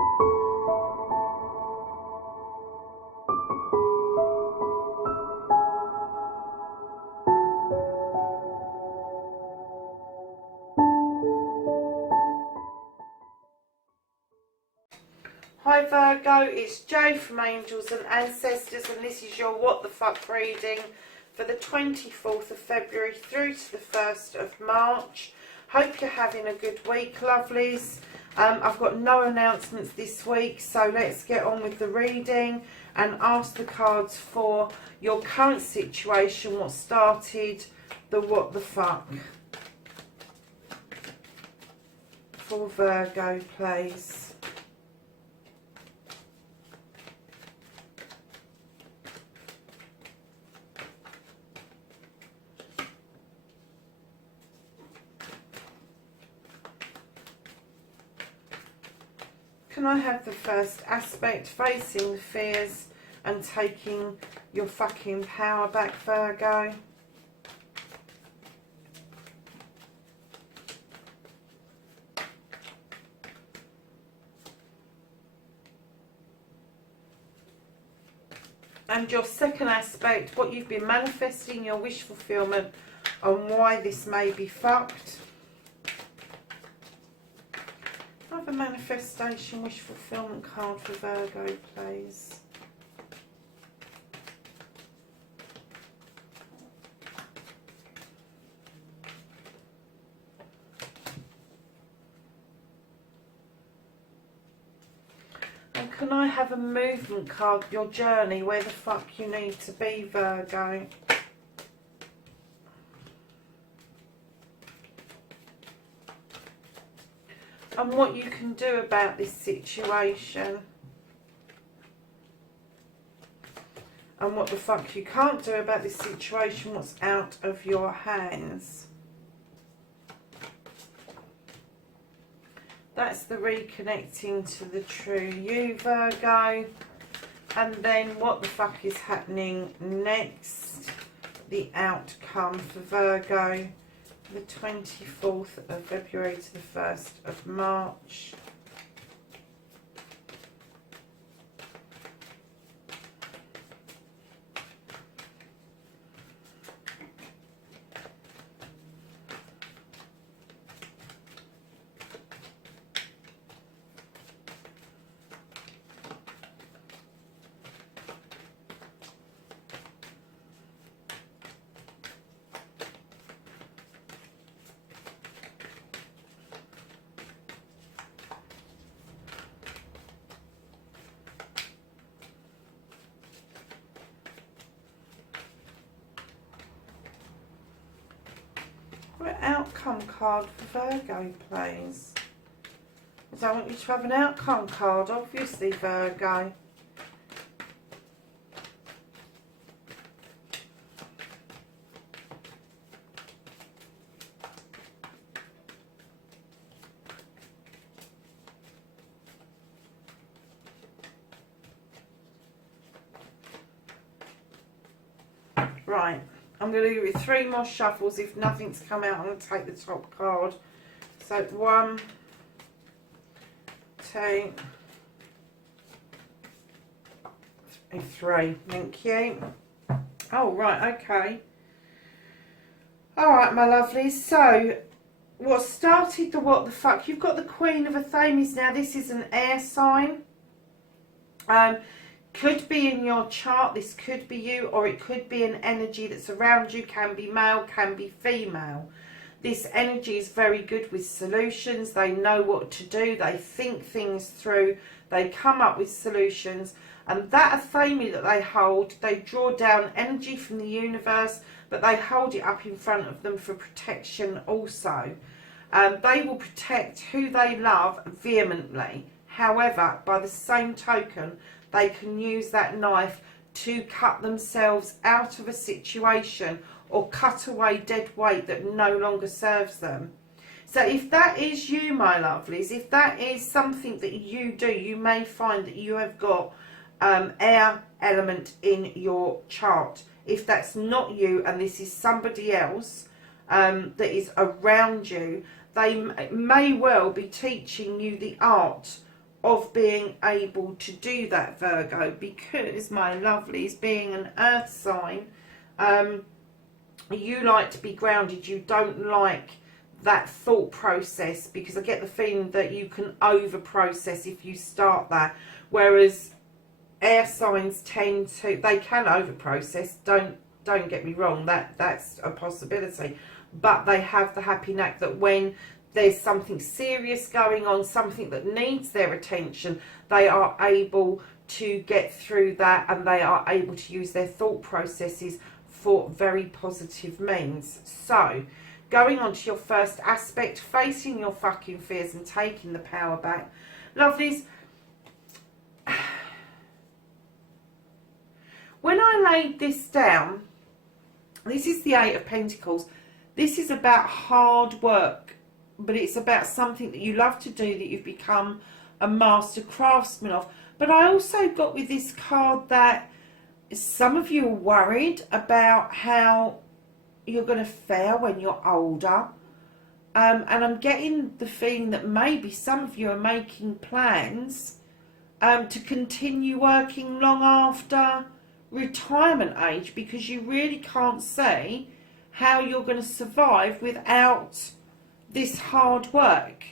Hi Virgo, it's Jo from Angels and Ancestors, and this is your What the Fuck reading for the 24th of February through to the 1st of March. Hope you're having a good week, lovelies. I've got no announcements this week, so let's get on with the reading and ask the cards for your current situation, what started the what the fuck for Virgo, please. Can I have the first aspect, facing the fears and taking your fucking power back, Virgo? And your second aspect, what you've been manifesting, your wish fulfillment, and why this may be fucked. Have a manifestation wish fulfillment card for Virgo, please. And can I have a movement card, your journey, where the fuck you need to be, Virgo? And what you can do about this situation. And what the fuck you can't do about this situation, what's out of your hands. That's the reconnecting to the true you, Virgo. And then what the fuck is happening next? The outcome for Virgo. The 24th of February to the 1st of March. What outcome card for Virgo, please? Because I want you to have an outcome card, obviously, Virgo. Right. I'm going to give you 3 more shuffles. If nothing's come out, I'm going to take the top card. So 1, 2, 3. Thank you. Oh, right, okay. Alright, my lovelies. So, what started the what the fuck? You've got the Queen of Athames now. This is an air sign. Could be in your chart, this could be you, or it could be an energy that's around you, can be male, can be female. This energy is very good with solutions. They know what to do, they think things through, they come up with solutions, and that Athame that they hold, they draw down energy from the universe, but they hold it up in front of them for protection also. They will protect who they love vehemently. However, by the same token, they can use that knife to cut themselves out of a situation or cut away dead weight that no longer serves them. So if that is you, my lovelies, if that is something that you do, you may find that you have got air element in your chart. If that's not you and this is somebody else that is around you, they may well be teaching you the art of being able to do that, Virgo, because, my lovelies, being an earth sign, you like to be grounded. You don't like that thought process, because I get the feeling that you can over process if you start that, whereas air signs tend to, they can over process, don't get me wrong, that's a possibility, but they have the happy knack that when there's something serious going on, something that needs their attention, they are able to get through that, and they are able to use their thought processes for very positive means. So, going on to your first aspect, facing your fucking fears and taking the power back. Lovelies, when I laid this down, this is the Eight of Pentacles. This is about hard work, but it's about something that you love to do, that you've become a master craftsman of. But I also got with this card that some of you are worried about how you're going to fare when you're older. And I'm getting the feeling that maybe some of you are making plans to continue working long after retirement age, because you really can't see how you're going to survive without this hard work.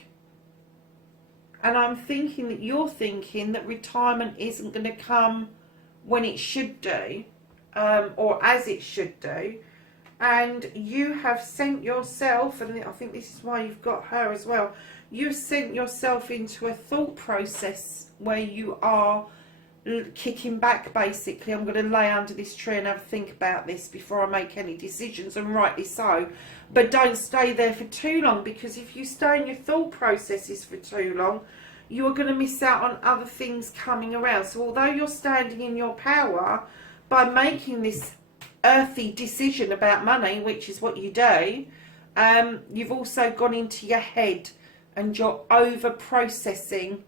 And I'm thinking that you're thinking that retirement isn't going to come when it should do, or as it should do, and you have sent yourself, and I think this is why you've got her as well, you've sent yourself into a thought process where you are kicking back, basically. I'm going to lay under this tree and have a think about this before I make any decisions, and rightly so. But don't stay there for too long, because if you stay in your thought processes for too long, you are going to miss out on other things coming around. So although you're standing in your power by making this earthy decision about money, which is what you do, you've also gone into your head and you're over processing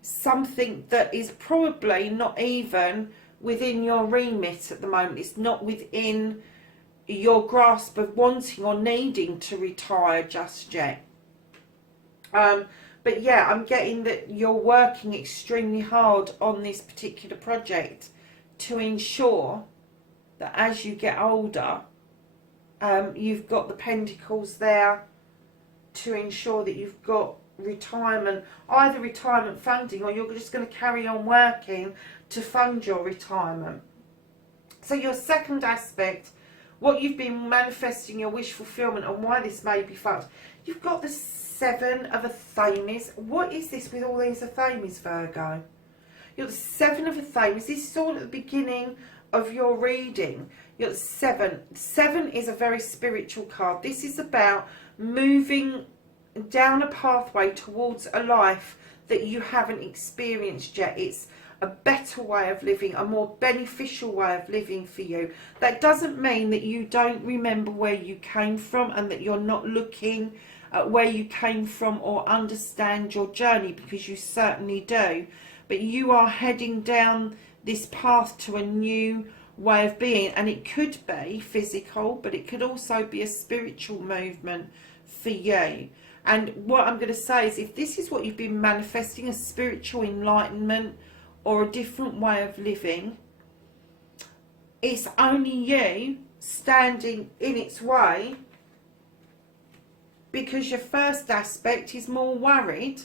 something that is probably not even within your remit at the moment. It's not within your grasp of wanting or needing to retire just yet. But yeah, I'm getting that you're working extremely hard on this particular project to ensure that as you get older, you've got the pentacles there to ensure that you've got retirement, either retirement funding, or you're just going to carry on working to fund your retirement. So your second aspect, what you've been manifesting, your wish fulfillment, and why this may be fucked. You've got the Seven of Athames. What is this with all these Athames, Virgo? You're the Seven of Athames. This is all at the beginning of your reading. You're the Seven. Seven is a very spiritual card. This is about moving down a pathway towards a life that you haven't experienced yet. It's a better way of living, a more beneficial way of living for you. That doesn't mean that you don't remember where you came from and that you're not looking at where you came from or understand your journey, because you certainly do. But you are heading down this path to a new way of being, and it could be physical, but it could also be a spiritual movement for you. And what I'm going to say is, if this is what you've been manifesting, a spiritual enlightenment or a different way of living, it's only you standing in its way, because your first aspect is more worried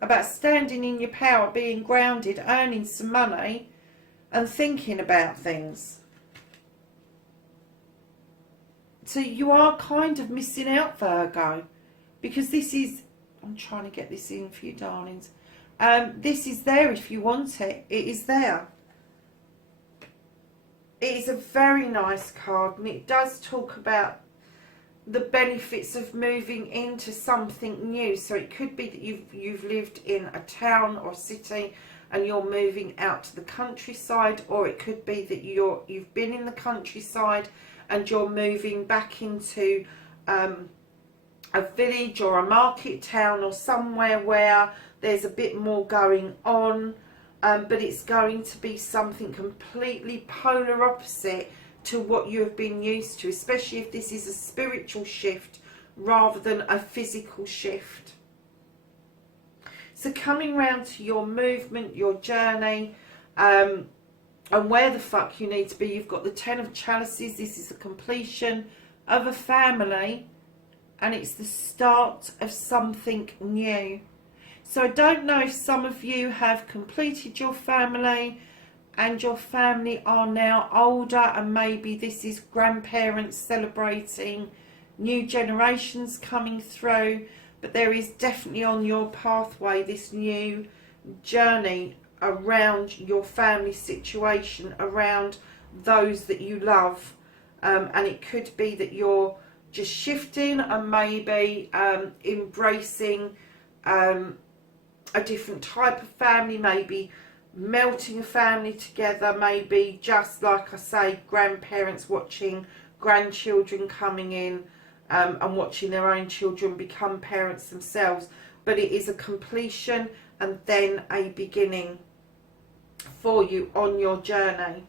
about standing in your power, being grounded, earning some money and thinking about things. So you are kind of missing out, Virgo, because this is, I'm trying to get this in for you, darlings. This is there if you want it. It is there. It is a very nice card, and it does talk about the benefits of moving into something new. So it could be that you've lived in a town or a city and you're moving out to the countryside, or it could be that you've been in the countryside and you're moving back into a village or a market town or somewhere where there's a bit more going on, but it's going to be something completely polar opposite to what you have been used to, especially if this is a spiritual shift rather than a physical shift. So coming round to your movement, your journey, and where the fuck you need to be. You've got the 10 of Chalices. This is the completion of a family, and it's the start of something new. So I don't know if some of you have completed your family and your family are now older, and maybe this is grandparents celebrating new generations coming through, but there is definitely on your pathway this new journey around your family situation, around those that you love, and it could be that you're just shifting and maybe embracing a different type of family, maybe melting a family together, maybe just like I say, grandparents watching grandchildren coming in, and watching their own children become parents themselves. But it is a completion and then a beginning for you on your journey.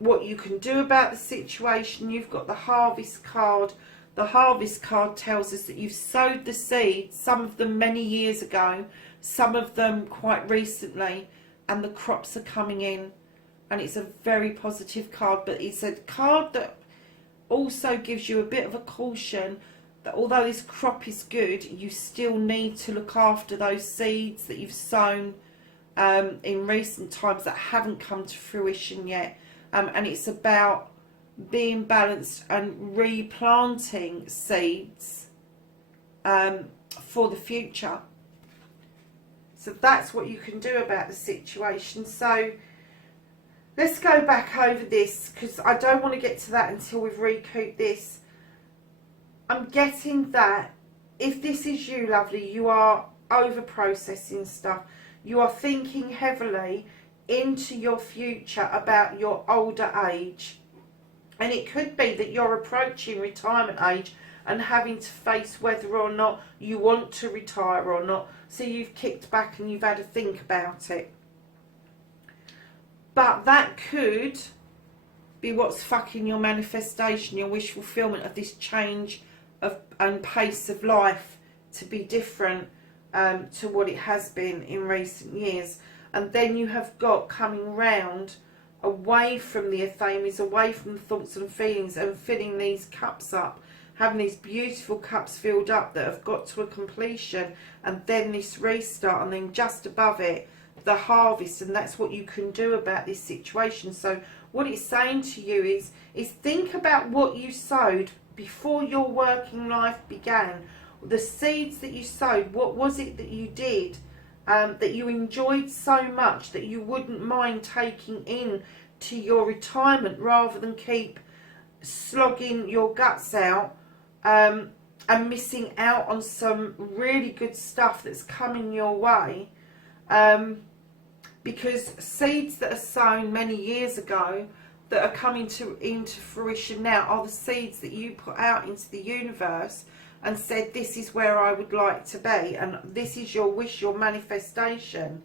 What you can do about the situation, you've got the Harvest card. The Harvest card tells us that you've sowed the seeds, some of them many years ago, some of them quite recently, and the crops are coming in. And it's a very positive card, but it's a card that also gives you a bit of a caution that although this crop is good, you still need to look after those seeds that you've sown in recent times that haven't come to fruition yet. And it's about being balanced and replanting seeds for the future. So that's what you can do about the situation. So let's go back over this, because I don't want to get to that until we've recouped this. I'm getting that if this is you, lovely, you are over processing stuff. You are thinking heavily into your future about your older age. And it could be that you're approaching retirement age and having to face whether or not you want to retire or not. So you've kicked back and you've had to think about it. But that could be what's fucking your manifestation, your wish fulfillment of this change of and pace of life to be different to what it has been in recent years. And then you have got coming round away from the Athames, away from the thoughts and feelings, and filling these cups up, having these beautiful cups filled up that have got to a completion, and then this restart, and then just above it the Harvest. And that's what you can do about this situation. So what it's saying to you is think about what you sowed before your working life began. The seeds that you sowed, what was it that you did that you enjoyed so much that you wouldn't mind taking in to your retirement, rather than keep slogging your guts out and missing out on some really good stuff that's coming your way. Because seeds that are sown many years ago that are coming into fruition now are the seeds that you put out into the universe and said, this is where I would like to be, and this is your wish, your manifestation.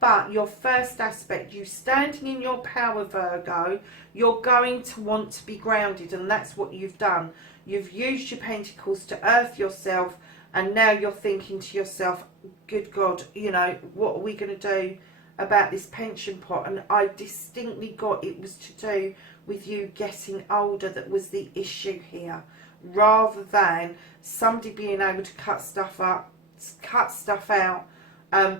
But your first aspect, you standing in your power, Virgo, you're going to want to be grounded, and that's what you've done. You've used your pentacles to earth yourself, and now you're thinking to yourself, good God, you know, what are we going to do about this pension pot? And I distinctly got it was to do with you getting older that was the issue here, rather than somebody being able to cut stuff up, cut stuff out,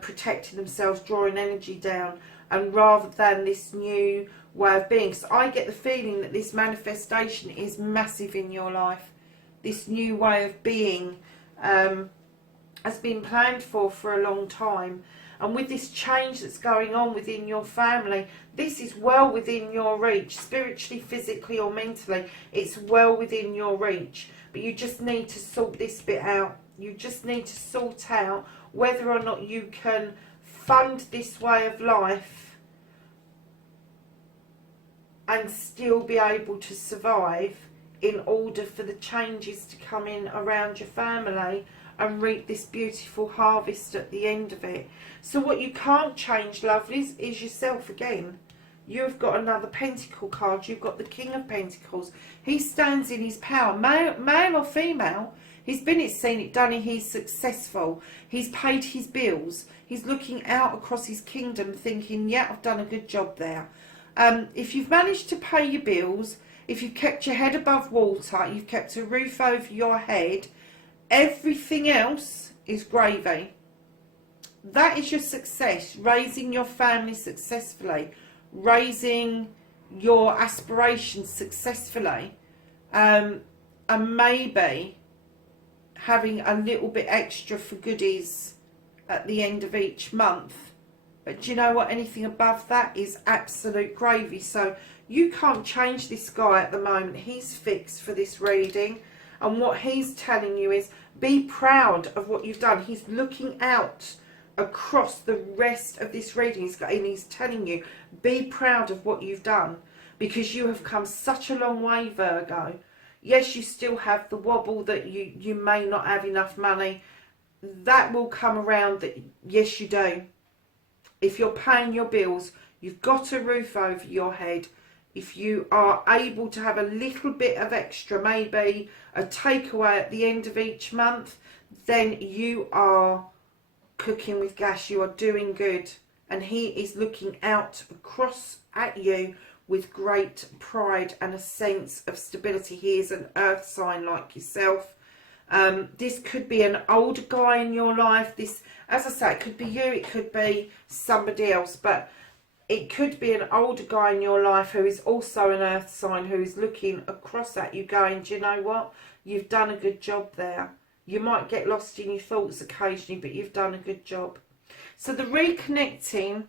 protecting themselves, drawing energy down, and rather than this new way of being. So I get the feeling that this manifestation is massive in your life. This new way of being has been planned for a long time. And with this change that's going on within your family, this is well within your reach, spiritually, physically or mentally. It's well within your reach. But you just need to sort this bit out. You just need to sort out whether or not you can fund this way of life and still be able to survive in order for the changes to come in around your family and reap this beautiful harvest at the end of it. So what you can't change, lovelies, is yourself again. You've got another Pentacle card. You've got the King of Pentacles. He stands in his power, male or female. He's been it, seen it, done it. He's successful. He's paid his bills. He's looking out across his kingdom thinking, yeah, I've done a good job there. If you've managed to pay your bills, if you've kept your head above water, you've kept a roof over your head, everything else is gravy. That is your success. Raising your family successfully. Raising your aspirations successfully. And maybe having a little bit extra for goodies at the end of each month. But do you know what? Anything above that is absolute gravy. So you can't change this guy at the moment. He's fixed for this reading. And what he's telling you is be proud of what you've done. He's looking out across the rest of this reading. And he's telling you, be proud of what you've done. Because you have come such a long way, Virgo. Yes, you still have the wobble that you may not have enough money. That will come around. That yes, you do. If you're paying your bills, you've got a roof over your head. If you are able to have a little bit of extra, maybe a takeaway at the end of each month, then you are cooking with gas. You are doing good. And he is looking out across at you with great pride and a sense of stability. He is an earth sign like yourself. This could be an older guy in your life. This, as I say, it could be you, it could be somebody else, but it could be an older guy in your life who is also an earth sign, who is looking across at you going, do you know what? You've done a good job there. You might get lost in your thoughts occasionally, but you've done a good job. So the reconnecting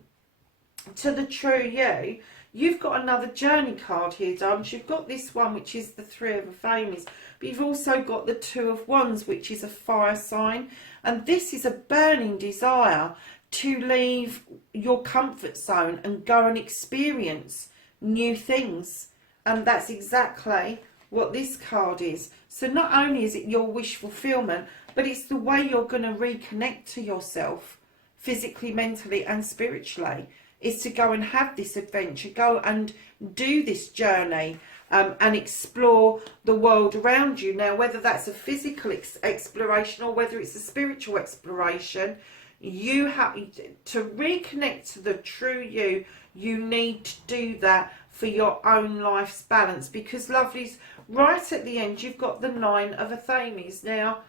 to the true you, you've got another journey card here, darlings. You've got this one, which is the Three of Famies. But you've also got the Two of Wands, which is a fire sign. And this is a burning desire to leave your comfort zone and go and experience new things. And that's exactly what this card is. So not only is it your wish fulfillment, but it's the way you're going to reconnect to yourself physically, mentally and spiritually. Is to go and have this adventure, go and do this journey and explore the world around you. Now, whether that's a physical exploration or whether it's a spiritual exploration, you have to reconnect to the true you. You need to do that for your own life's balance, because, lovelies, right at the end, you've got the Nine of Athames. Now,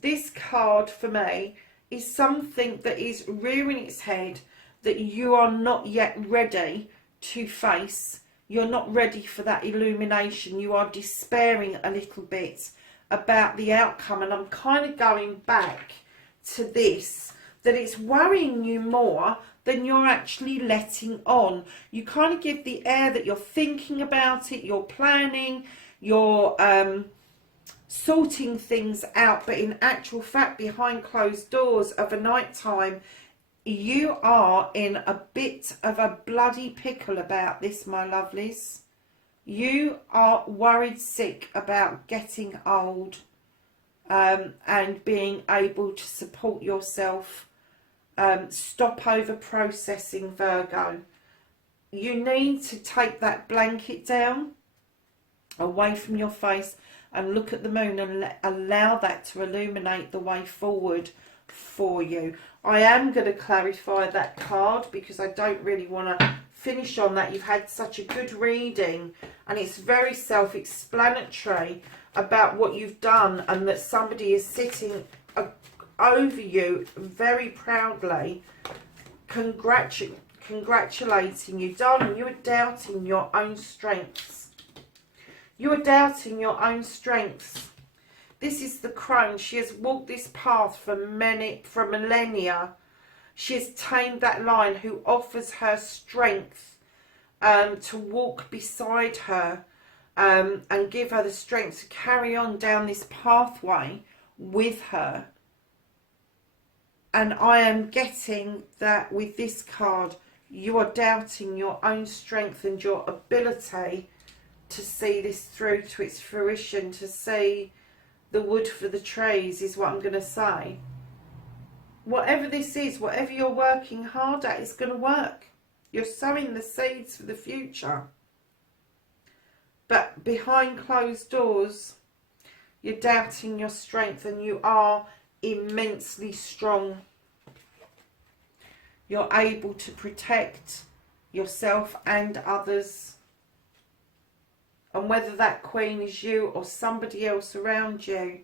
this card for me is something that is rearing its head, that you are not yet ready to face. You're not ready for that illumination. You are despairing a little bit about the outcome. And I'm kind of going back to this, that it's worrying you more than you're actually letting on. You kind of give the air that you're thinking about it, you're planning, you're sorting things out. But in actual fact, behind closed doors of a night time, you are in a bit of a bloody pickle about this, my lovelies. You are worried sick about getting old and being able to support yourself. Stop over processing, Virgo. You need to take that blanket down away from your face and look at the moon and allow that to illuminate the way forward for you. I am going to clarify that card because I don't really want to finish on that. You've had such a good reading and it's very self-explanatory about what you've done, and that somebody is sitting over you very proudly congratulating you. Darling, you are doubting your own strengths. You are doubting your own strengths. This is the crone. She has walked this path for millennia. She has tamed that lion who offers her strength to walk beside her and give her the strength to carry on down this pathway with her. And I am getting that with this card, you are doubting your own strength and your ability to see this through to its fruition, to see the wood for the trees, is what I'm going to say. Whatever this is, whatever you're working hard at, is going to work. You're sowing the seeds for the future. But behind closed doors, You're doubting your strength, and you are immensely strong. You're able to protect yourself and others. And whether that queen is you or somebody else around you,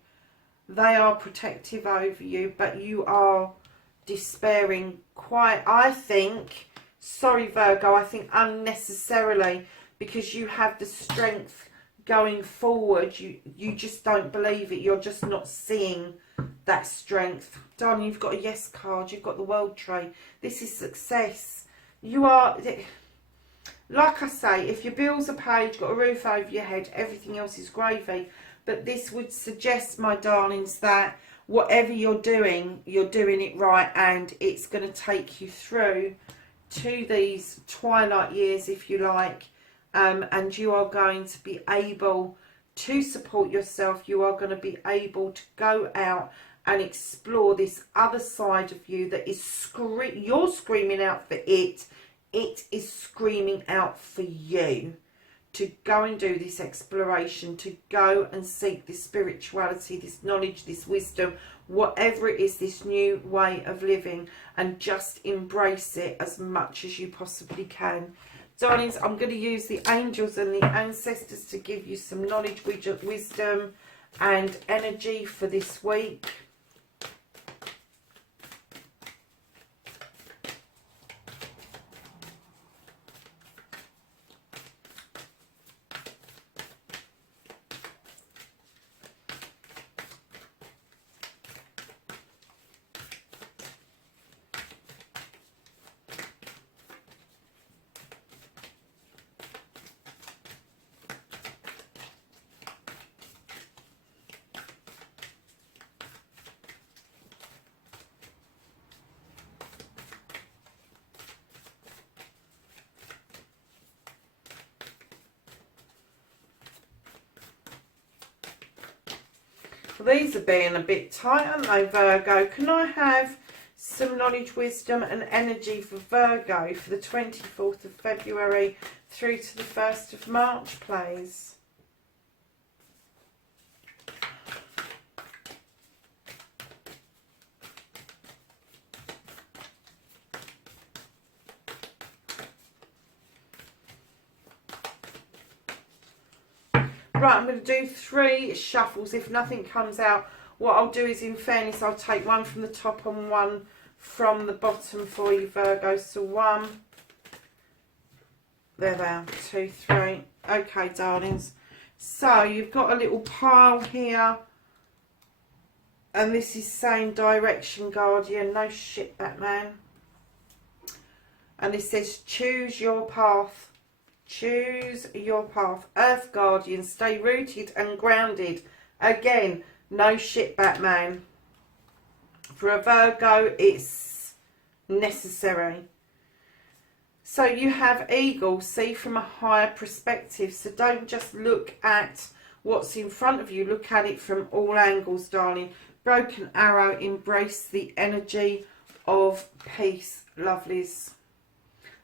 they are protective over you, but you are despairing quite, I think, sorry Virgo, I think unnecessarily, because you have the strength going forward. You just don't believe it. You're just not seeing that strength. Darling, you've got a yes card. You've got the world tree. This is success. You are, like I say, if your bills are paid, got a roof over your head, everything else is gravy. But this would suggest, my darlings, that whatever you're doing it right, and it's going to take you through to these twilight years, if you like, and you are going to be able to support yourself. You are going to be able to go out and explore this other side of you that is you're screaming out for it. It is screaming out for you to go and do this exploration, to go and seek this spirituality, this knowledge, this wisdom, whatever it is, this new way of living, and just embrace it as much as you possibly can. Darlings, I'm going to use the angels and the ancestors to give you some knowledge, wisdom and energy for this week. Well, these are being a bit tight, aren't they, Virgo? Can I have some knowledge, wisdom and energy for Virgo for the 24th of February through to the 1st of March, please? Right, I'm going to do 3 shuffles. If nothing comes out, what I'll do is, in fairness, I'll take one from the top and one from the bottom for you, Virgo. So 1, there they are, 2, 3. Okay, darlings. So you've got a little pile here, and this is saying direction, Guardian. No shit, Batman. And this says choose your path. Choose your path. Earth Guardian, stay rooted and grounded. Again, no shit, Batman. For a Virgo, it's necessary. So you have eagle, see from a higher perspective. So don't just look at what's in front of you. Look at it from all angles, darling. Broken arrow, embrace the energy of peace, lovelies.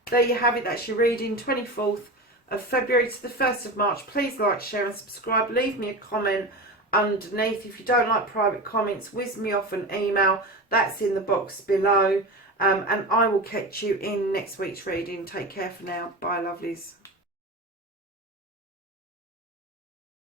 There you have it. That's your reading, 24th of February to the 1st of March. Please like, share and subscribe. Leave me a comment underneath. If you don't like private comments, whiz me off an email. That's in the box below. And I will catch you in next week's reading. Take care for now. Bye, lovelies.